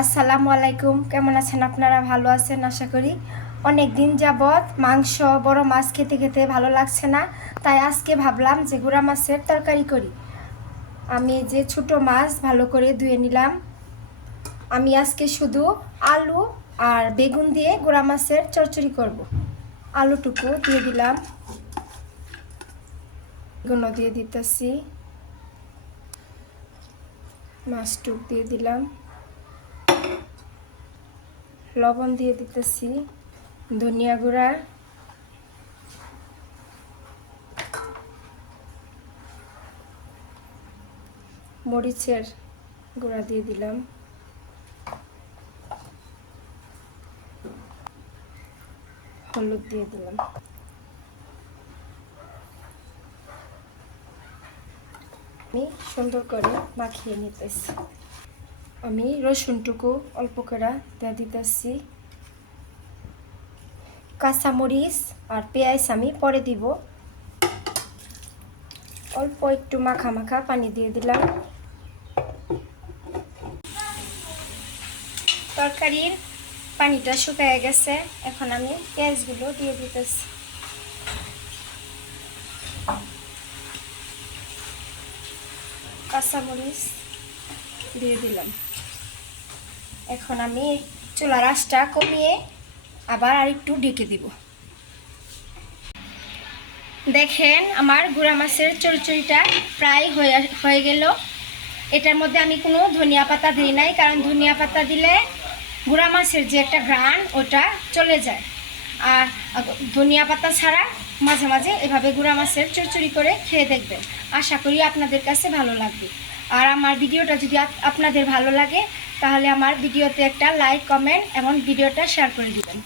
আসসালামু আলাইকুম। কেমন আছেন আপনারা? ভালো আছেন আশা করি। অনেক দিন যাবৎ মাংস বড় মাছ খেতে খেতে ভালো লাগছে না, তাই আজকে ভাবলাম যে গুঁড়া মাছের তরকারি করি। আমি যে ছোট মাছ ভালো করে ধুয়ে নিলাম। আমি আজকে শুধু আলু আর বেগুন দিয়ে গুঁড়া মাছের চচ্চড়ি করব। আলুটুকু দিয়ে দিলাম, বেগুনও দিয়ে দিতেছি, মাছটুক দিয়ে দিলাম, লবণ দিয়ে দিতেছি, ধনিয়া গুঁড়া, মরিচের গুঁড়া দিয়ে দিলাম, হলুদ দিয়ে দিলাম। আমি সুন্দর করে মাখিয়ে নিতেছি। আমি রসুনটুকু অল্প করে দিয়ে দিতেছি, কাঁচামরিচ আর পেঁয়াজ আমি পরে দিব। অল্প একটু মাখা মাখা পানি দিয়ে দিলাম। তরকারির পানিটা শুকিয়ে গেছে, এখন আমি পেঁয়াজগুলো দিয়ে দিতেছি। কাঁচামরিচ দিয়ে দিলাম। এখন আমি চুলার আঁচটা কমিয়ে আবার আরেকটু ঢেকে দিব। দেখেন আমার গুঁড়া মাছের চচ্চড়িটা প্রায় হয়ে গেল। এটার মধ্যে আমি কোনো ধনিয়া পাতা দিই নাই, কারণ ধনিয়া পাতা দিলে গুঁড়া মাছের যে একটা ঘ্রাণ ওটা চলে যায়। আর ধনিয়া পাতা ছাড়া মাঝে মাঝে এভাবে গুঁড়া মাছের চচ্চড়ি করে খেয়ে দেখবেন, আশা করি আপনাদের কাছে ভালো লাগবে। আর আমার ভিডিওটা যদি আপনাদের ভালো লাগে তাহলে আমার ভিডিওতে একটা লাইক, কমেন্ট এবং ভিডিওটা শেয়ার করে দিবেন।